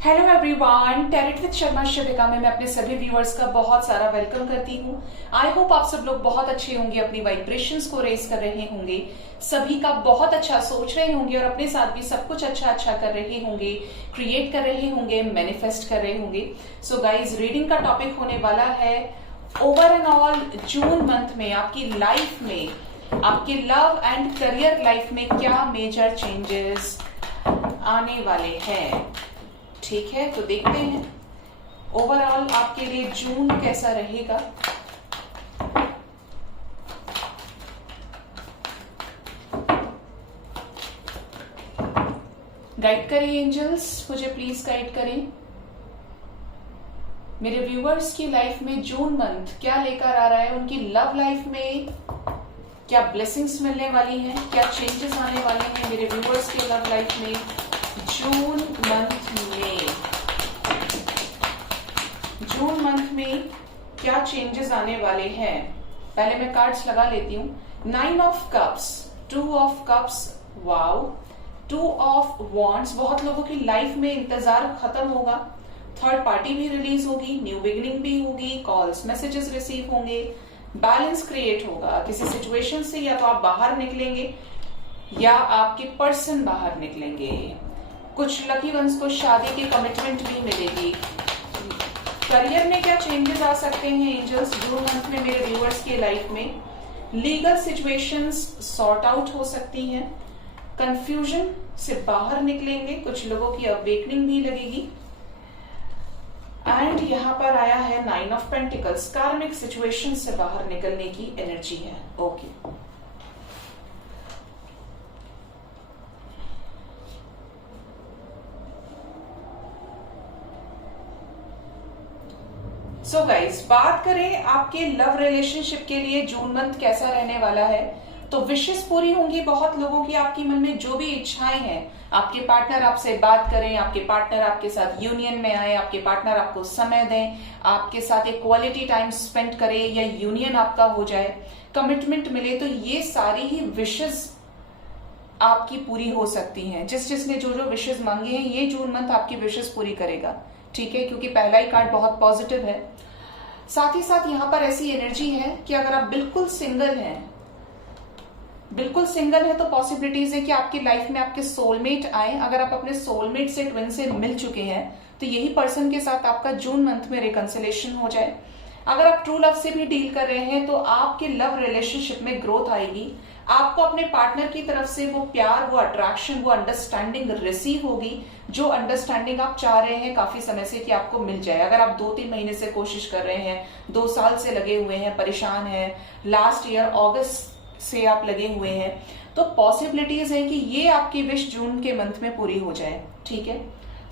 Hello everyone, tarot with Sharma Shivika में मैं अपने सभी व्यूअर्स का बहुत सारा वेलकम करती हूँ। आई होप आप सब लोग बहुत अच्छे होंगे, अपनी वाइब्रेशंस को रेज कर रहे होंगे, सभी का बहुत अच्छा सोच रहे होंगे और अपने साथ भी सब कुछ अच्छा कर रहे होंगे, क्रिएट कर रहे होंगे, मैनिफेस्ट कर रहे होंगे। सो गाइज, रीडिंग का टॉपिक होने वाला है over and all June month में आपकी लाइफ में, आपके लव एंड करियर लाइफ में क्या मेजर चेंजेस आने वाले हैं। ठीक है, तो देखते हैं ओवरऑल आपके लिए जून कैसा रहेगा। गाइड करें एंजल्स, मुझे प्लीज गाइड करें। मेरे व्यूअर्स की लाइफ में जून मंथ क्या लेकर आ रहा है, उनकी लव लाइफ में क्या ब्लेसिंग्स मिलने वाली हैं, क्या चेंजेस आने वाले हैं मेरे व्यूअर्स के लव लाइफ में जून मंथ में क्या चेंजेस आने वाले हैं। पहले मैं कार्ड्स लगा लेती हूँ। 9 of cups, 2 of cups, wow, 2 of wands. बहुत लोगों की लाइफ में इंतजार खत्म होगा, थर्ड पार्टी भी रिलीज होगी, न्यू बिगिनिंग भी होगी, कॉल्स मैसेजेस रिसीव होंगे, बैलेंस क्रिएट होगा किसी सिचुएशन से। या तो आप बाहर निकलेंगे या आपके पर्सन बाहर निकलेंगे। कुछ लकी वंस को शादी की कमिटमेंट भी मिलेगी। करियर में क्या चेंजेस आ सकते हैं एंजल्स जून मंथ में मेरे व्यूअर्स की लाइफ में। लीगल सिचुएशंस सॉर्ट आउट हो सकती हैं, कंफ्यूजन से बाहर निकलेंगे, कुछ लोगों की अवेकनिंग भी लगेगी। एंड यहां पर आया है 9 ऑफ पेंटिकल्स, कार्मिक सिचुएशन से बाहर निकलने की एनर्जी है। ओके, सो गाइज, बात करें आपके लव रिलेशनशिप के लिए जून मंथ कैसा रहने वाला है, तो विशेष पूरी होंगी बहुत लोगों की। आपकी मन में जो भी इच्छाएं हैं, आपके पार्टनर आपसे बात करें, आपके पार्टनर आपके साथ यूनियन में आए, आपके पार्टनर आपको समय दें, आपके साथ एक क्वालिटी टाइम स्पेंड करे या यूनियन आपका हो जाए, कमिटमेंट मिले, तो ये सारी ही विशेष आपकी पूरी हो सकती हैं। जिसने जो विशेष मांगे हैं, ये जून मंथ आपकी विशेष पूरी करेगा। ठीक है, क्योंकि पहला ही कार्ड बहुत पॉजिटिव है। साथ ही साथ यहाँ पर ऐसी एनर्जी है कि अगर आप बिल्कुल सिंगल हैं तो पॉसिबिलिटीज है कि आपकी लाइफ में आपके सोलमेट आए। अगर आप अपने सोलमेट से, ट्विन से मिल चुके हैं, तो यही पर्सन के साथ आपका जून मंथ में रिकंसिलेशन हो जाए। अगर आप ट्रू लव से भी डील कर रहे हैं तो आपके लव रिलेशनशिप में ग्रोथ आएगी। आपको अपने पार्टनर की तरफ से वो प्यार, वो अट्रैक्शन, वो अंडरस्टैंडिंग रिसीव होगी, जो अंडरस्टैंडिंग आप चाह रहे हैं काफी समय से कि आपको मिल जाए। अगर आप 2-3 महीने से कोशिश कर रहे हैं, 2 साल से लगे हुए हैं, परेशान हैं, लास्ट ईयर अगस्त से आप लगे हुए हैं, तो पॉसिबिलिटीज है कि ये आपकी विश जून के मंथ में पूरी हो जाए। ठीक है,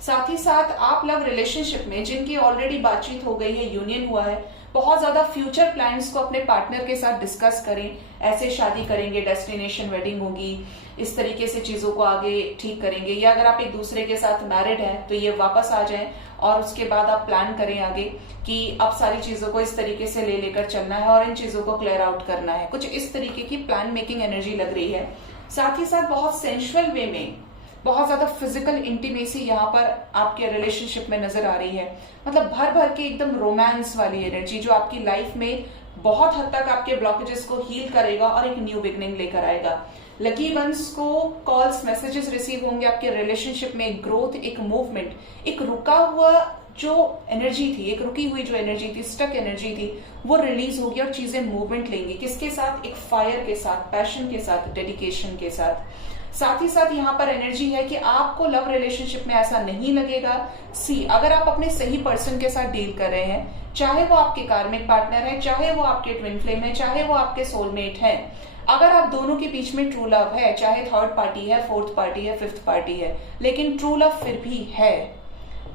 साथ ही साथ आप लव रिलेशनशिप में जिनकी ऑलरेडी बातचीत हो गई है, यूनियन हुआ है, बहुत ज्यादा फ्यूचर प्लान्स को अपने पार्टनर के साथ डिस्कस करें। ऐसे शादी करेंगे, डेस्टिनेशन वेडिंग होगी, इस तरीके से चीजों को आगे ठीक करेंगे। या अगर आप एक दूसरे के साथ मैरिड हैं तो ये वापस आ जाएं और उसके बाद आप प्लान करें आगे कि अब सारी चीजों को इस तरीके से लेकर चलना है और इन चीजों को क्लियर आउट करना है। कुछ इस तरीके की प्लान मेकिंग एनर्जी लग रही है। साथ ही साथ बहुत सेंशुअल वे में बहुत ज्यादा फिजिकल इंटीमेसी यहाँ पर आपके रिलेशनशिप में नजर आ रही है। मतलब भर भर के एकदम रोमांस वाली एनर्जी, जो आपकी लाइफ में बहुत हद तक आपके ब्लॉकेजेस को हील करेगा और एक न्यू बिगनिंग लेकर आएगा। लकी वंस को कॉल्स मैसेजेस रिसीव होंगे, आपके रिलेशनशिप में एक ग्रोथ, एक मूवमेंट, एक रुका हुआ जो एनर्जी थी, एक रुकी हुई जो एनर्जी थी, स्टक एनर्जी थी, वो रिलीज होगी और चीजें मूवमेंट लेंगी। किसके साथ? एक फायर के साथ, पैशन के साथ, डेडिकेशन के साथ। साथ ही साथ यहाँ पर एनर्जी है कि आपको लव रिलेशनशिप में ऐसा नहीं लगेगा। अगर आप अपने सही पर्सन के साथ डील कर रहे हैं, चाहे वो आपके कार्मिक पार्टनर है, चाहे वो आपके ट्विन फ्लेम है, चाहे वो आपके सोलमेट है, अगर आप दोनों के बीच में ट्रू लव है, चाहे थर्ड पार्टी है, फोर्थ पार्टी है, फिफ्थ पार्टी है, लेकिन ट्रू लव फिर भी है,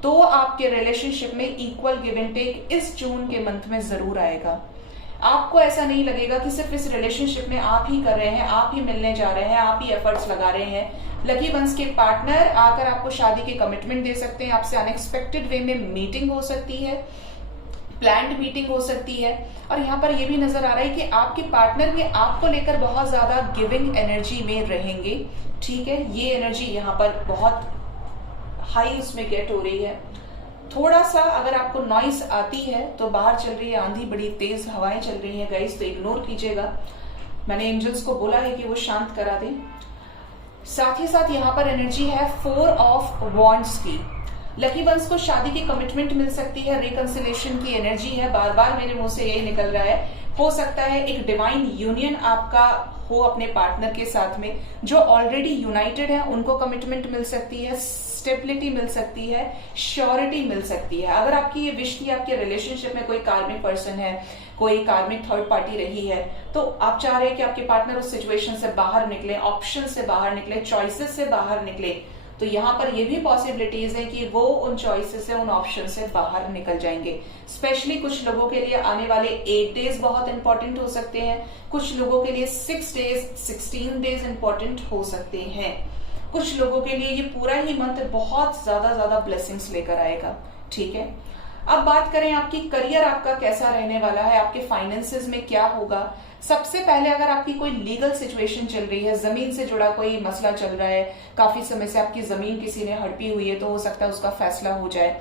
तो आपके रिलेशनशिप में इक्वल गिव एंड टेक इस जून के मंथ में जरूर आएगा। आपको ऐसा नहीं लगेगा कि सिर्फ इस रिलेशनशिप में आप ही कर रहे हैं, आप ही मिलने जा रहे हैं, आप ही एफर्ट्स लगा रहे हैं। लकी वंस के पार्टनर आकर आपको शादी के कमिटमेंट दे सकते हैं, आपसे अनएक्सपेक्टेड वे में मीटिंग हो सकती है, प्लान्ड मीटिंग हो सकती है। और यहाँ पर यह भी नजर आ रहा है कि आपके पार्टनर भी आपको लेकर बहुत ज्यादा गिविंग एनर्जी में रहेंगे। ठीक है, ये एनर्जी यहाँ पर बहुत हाई उसमें गेट हो रही है। थोड़ा सा अगर आपको नॉइस आती है तो बाहर चल रही है आंधी, बड़ी तेज हवाएं चल रही हैं गाइस, तो इग्नोर कीजिएगा। मैंने एंजल्स को बोला है कि वो शांत करा दें। साथ ही साथ यहाँ पर एनर्जी है 4 ऑफ वॉन्ड्स की। लकी वंस को शादी की कमिटमेंट मिल सकती है, रिकंसिलेशन की एनर्जी है, बार बार मेरे मुंह से यही निकल रहा है। हो सकता है एक डिवाइन यूनियन आपका हो अपने पार्टनर के साथ में, जो ऑलरेडी यूनाइटेड है उनको कमिटमेंट मिल सकती है, स्टेबिलिटी मिल सकती है, श्योरिटी मिल सकती है। अगर आपकी ये विश थी, आपके रिलेशनशिप में कोई कार्मिक पर्सन है, कोई कार्मिक थर्ड पार्टी रही है, तो आप चाह रहे हैं कि आपके पार्टनर उस सिचुएशन से बाहर निकले, ऑप्शन से बाहर निकले, चॉइसेस से बाहर निकले, तो यहाँ पर ये भी पॉसिबिलिटीज है कि वो उन चॉइसेस से, उन ऑप्शन से बाहर निकल जाएंगे। स्पेशली कुछ लोगों के लिए आने वाले 8 डेज बहुत इंपॉर्टेंट हो सकते हैं, कुछ लोगों के लिए 6 डेज 16 डेज इंपॉर्टेंट हो सकते हैं, कुछ लोगों के लिए ये पूरा ही मंथ बहुत ज्यादा ब्लेसिंग्स लेकर आएगा। ठीक है, अब बात करें आपकी करियर आपका कैसा रहने वाला है, आपके फाइनेंसेस में क्या होगा। सबसे पहले अगर आपकी कोई लीगल सिचुएशन चल रही है, जमीन से जुड़ा कोई मसला चल रहा है, काफी समय से आपकी जमीन किसी ने हड़पी हुई है, तो हो सकता है उसका फैसला हो जाए।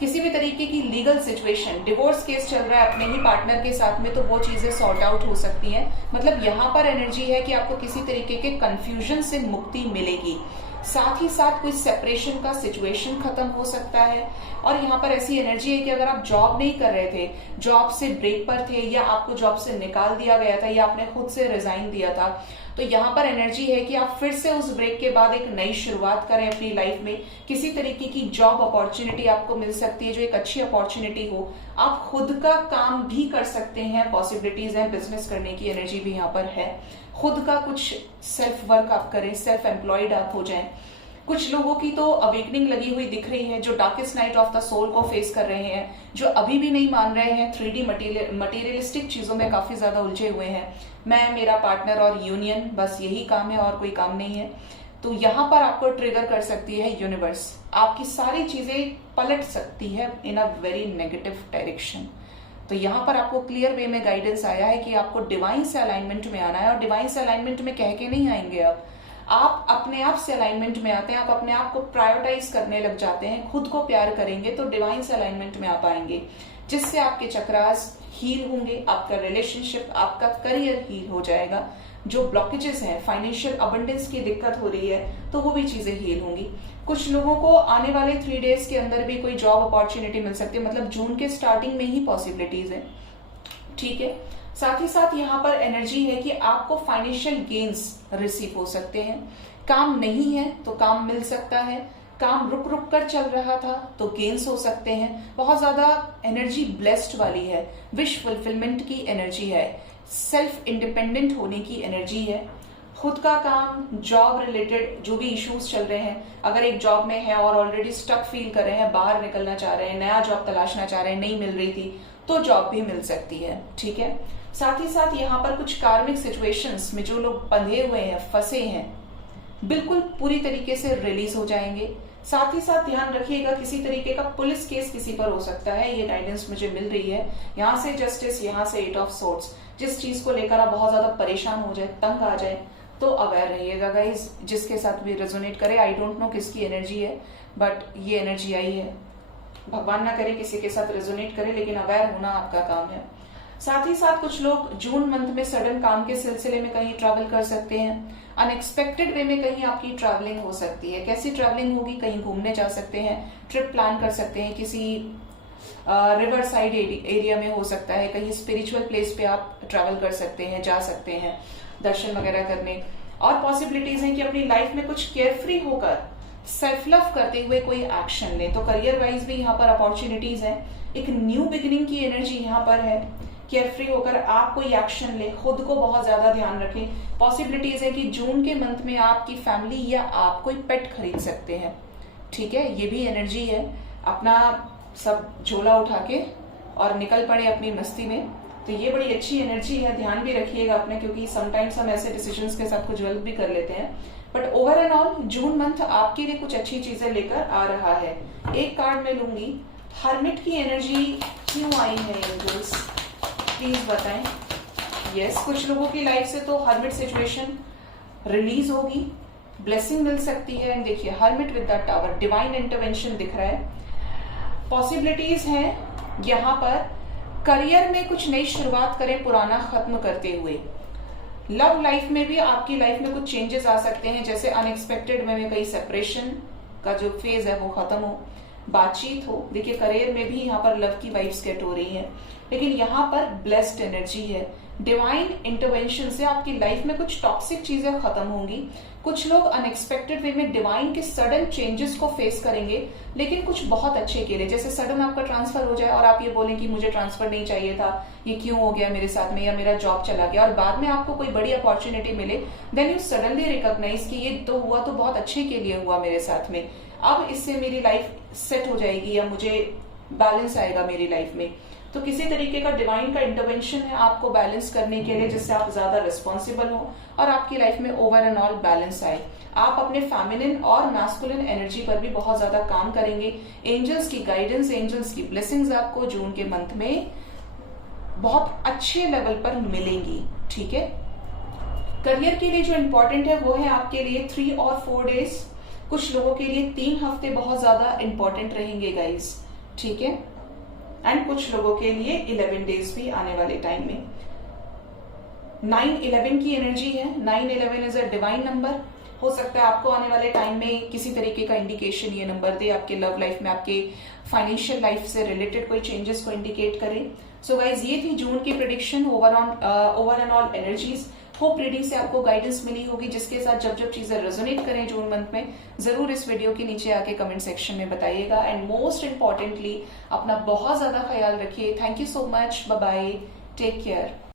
किसी भी तरीके की लीगल सिचुएशन, डिवोर्स केस चल रहा है अपने ही पार्टनर के साथ में, तो वो चीजें सॉर्ट आउट हो सकती हैं। मतलब यहाँ पर एनर्जी है कि आपको किसी तरीके के कंफ्यूजन से मुक्ति मिलेगी। साथ ही साथ कोई सेपरेशन का सिचुएशन खत्म हो सकता है। और यहाँ पर ऐसी एनर्जी है कि अगर आप जॉब नहीं कर रहे थे, जॉब से ब्रेक पर थे, या आपको जॉब से निकाल दिया गया था, या आपने खुद से रिजाइन दिया था, तो यहाँ पर एनर्जी है कि आप फिर से उस ब्रेक के बाद एक नई शुरुआत करें अपनी लाइफ में। किसी तरीके की जॉब अपॉर्चुनिटी आपको मिल सकती है जो एक अच्छी अपॉर्चुनिटी हो। आप खुद का काम भी कर सकते हैं, पॉसिबिलिटीज है, बिजनेस करने की एनर्जी भी यहाँ पर है। खुद का कुछ सेल्फ वर्क आप करें, सेल्फ एम्प्लॉयड आप हो जाएं। कुछ लोगों की तो अवेकनिंग लगी हुई दिख रही है, जो darkest night of the soul को फेस कर रहे हैं, जो अभी भी नहीं मान रहे हैं, 3D मटेरियलिस्टिक चीजों में काफी ज्यादा उलझे हुए हैं। मैं, मेरा पार्टनर और यूनियन, बस यही काम है और कोई काम नहीं है। तो यहाँ पर आपको ट्रिगर कर सकती है यूनिवर्स, आपकी सारी चीजें पलट सकती है इन अ वेरी नेगेटिव डायरेक्शन। तो यहाँ पर आपको क्लियर वे में गाइडेंस आया है कि आपको डिवाइन से अलाइनमेंट में आना है। और डिवाइन से अलाइनमेंट में कह के नहीं आएंगे, आप अपने आप से अलाइनमेंट में आते हैं, आप अपने आप को प्रायोरिटाइज करने लग जाते हैं, खुद को प्यार करेंगे तो डिवाइन से अलाइनमेंट में आप आएंगे, जिससे आपके चक्रास हील होंगे, आपका रिलेशनशिप, आपका करियर हील हो जाएगा। जो ब्लॉकेजेस हैं, फाइनेंशियल अबंडेंस की दिक्कत हो रही है, तो वो भी चीजें हील होंगी। कुछ लोगों को आने वाले 3 डेज के अंदर भी कोई जॉब अपॉर्चुनिटी मिल सकती है, मतलब जून के स्टार्टिंग में ही पॉसिबिलिटीज है। ठीक है, साथ ही साथ यहाँ पर एनर्जी है कि आपको फाइनेंशियल गेन्स रिसीव हो सकते हैं। काम नहीं है तो काम मिल सकता है, काम रुक रुक कर चल रहा था तो गेन्स हो सकते हैं। बहुत ज्यादा एनर्जी ब्लेस्ड वाली है, विश फुलफिलमेंट की एनर्जी है, सेल्फ इंडिपेंडेंट होने की एनर्जी है। खुद का काम, जॉब रिलेटेड जो भी इश्यूज चल रहे हैं, अगर एक जॉब में है और ऑलरेडी स्टक फील कर रहे हैं, बाहर निकलना चाह रहे हैं, नया जॉब तलाशना चाह रहे हैं, नहीं मिल रही थी, तो जॉब भी मिल सकती है। ठीक है, साथ ही साथ यहाँ पर कुछ कार्मिक सिचुएशंस में जो लोग बंधे हुए हैं, फंसे हैं, बिल्कुल पूरी तरीके से रिलीज हो जाएंगे। साथ ही साथ ध्यान रखिएगा, किसी तरीके का पुलिस केस किसी पर हो सकता है, ये गाइडेंस मुझे मिल रही है। यहाँ से जस्टिस, यहाँ से 8 ऑफ सोर्ड्स, जिस चीज को लेकर आप बहुत ज्यादा परेशान हो जाए, तंग आ जाए, तो अवेयर रहिएगा गाइज। जिसके साथ भी रेजोनेट करे, आई डोंट नो किसकी एनर्जी है, बट ये एनर्जी आई है। भगवान ना करे किसी के साथ रेजोनेट करे, लेकिन अवेयर होना आपका काम है। साथ ही साथ कुछ लोग जून मंथ में सडन काम के सिलसिले में कहीं ट्रैवल कर सकते हैं, अनएक्सपेक्टेड वे में कहीं आपकी ट्रैवलिंग हो सकती है। कैसी ट्रैवलिंग होगी? कहीं घूमने जा सकते हैं, ट्रिप प्लान कर सकते हैं, किसी रिवर साइड एरिया में हो सकता है, कहीं स्पिरिचुअल प्लेस पे आप ट्रैवल कर सकते हैं, जा सकते हैं दर्शन वगैरह करने। और पॉसिबिलिटीज हैं कि अपनी लाइफ में कुछ केयरफ्री होकर सेल्फ लव करते हुए कोई एक्शन ले। तो करियर वाइज भी यहाँ पर अपॉर्चुनिटीज है, एक न्यू बिगिनिंग की एनर्जी यहाँ पर है। केयरफ्री होकर आप कोई एक्शन ले, खुद को बहुत ज्यादा ध्यान रखें। पॉसिबिलिटीज है कि जून के मंथ में आपकी फैमिली या आप कोई पेट खरीद सकते हैं। ठीक है, ये भी एनर्जी है। अपना सब झोला उठा के और निकल पड़े अपनी मस्ती में, तो ये बड़ी अच्छी एनर्जी है। ध्यान भी रखिएगा अपने, क्योंकि समटाइम्स हम ऐसे डिसीजंस के साथ कुछ गलत भी कर लेते हैं। But over and all June month आपके लिए कुछ अच्छी चीजें लेकर आ रहा है। एक कार्ड में लूंगी, हर्मिट की एनर्जी क्यों आई है एंजल्स, प्लीज बताएं। यस, कुछ लोगों की लाइफ से तो हर्मिट सिचुएशन रिलीज होगी, ब्लेसिंग मिल सकती है। एंड देखिए hermit with the tower, divine intervention दिख रहा है। पॉसिबिलिटीज हैं यहाँ पर, करियर में कुछ नई शुरुआत करें पुराना खत्म करते हुए। लव लाइफ में भी आपकी लाइफ में कुछ चेंजेस आ सकते हैं, जैसे अनएक्सपेक्टेड में कहीं सेपरेशन का जो फेज है वो खत्म हो, बातचीत हो। देखिए करियर में भी यहाँ पर लव की वाइब्स गेट हो रही है, लेकिन यहाँ पर ब्लेस्ड एनर्जी है। डिवाइन इंटरवेंशन से आपकी लाइफ में कुछ टॉक्सिक चीजें खत्म होंगी। कुछ लोग अनएक्सपेक्टेड वे में डिवाइन के सडन चेंजेस को फेस करेंगे, लेकिन कुछ बहुत अच्छे के लिए। जैसे सडन आपका ट्रांसफर हो जाए और आप ये बोलें कि मुझे ट्रांसफर नहीं चाहिए था, ये क्यों हो गया मेरे साथ में, या मेरा जॉब चला गया, और बाद में आपको कोई बड़ी अपॉर्चुनिटी मिले, देन यू सडनली रिकॉग्नाइज कि ये तो हुआ तो बहुत अच्छे के लिए हुआ मेरे साथ में, अब इससे मेरी लाइफ सेट हो जाएगी या मुझे बैलेंस आएगा मेरी लाइफ में। तो किसी तरीके का डिवाइन का इंटरवेंशन है आपको बैलेंस करने के लिए, जिससे आप ज्यादा रिस्पॉन्सिबल हो और आपकी लाइफ में ओवर एंड ऑल बैलेंस आए। आप अपने फेमिनिन और मैस्कुलिन एनर्जी पर भी बहुत ज्यादा काम करेंगे। एंजल्स की गाइडेंस, एंजल्स की ब्लेसिंग्स आपको जून के मंथ में बहुत अच्छे लेवल पर मिलेंगी। ठीक है, करियर के लिए जो इंपॉर्टेंट है वो है आपके लिए 3 और 4 डेज। कुछ लोगों के लिए 3 हफ्ते बहुत ज्यादा इंपॉर्टेंट रहेंगे गाइस। ठीक है, एंड कुछ लोगों के लिए 11 डेज भी आने वाले टाइम में। 9-11 की एनर्जी है। 9-11 इज अ डिवाइन नंबर। हो सकता है आपको आने वाले टाइम में किसी तरीके का इंडिकेशन ये नंबर दे, आपके लव लाइफ में, आपके फाइनेंशियल लाइफ से रिलेटेड कोई चेंजेस को इंडिकेट करे। सो गाइज ये थी जून की prediction over and all energies. Hope reading से आपको गाइडेंस मिली होगी, जिसके साथ जब जब चीजें रेजोनेट करें जून मंथ में, जरूर इस वीडियो के नीचे आके कमेंट सेक्शन में बताइएगा। एंड मोस्ट इंपॉर्टेंटली अपना बहुत ज्यादा ख्याल रखिए। Thank you so much, bye bye, take care.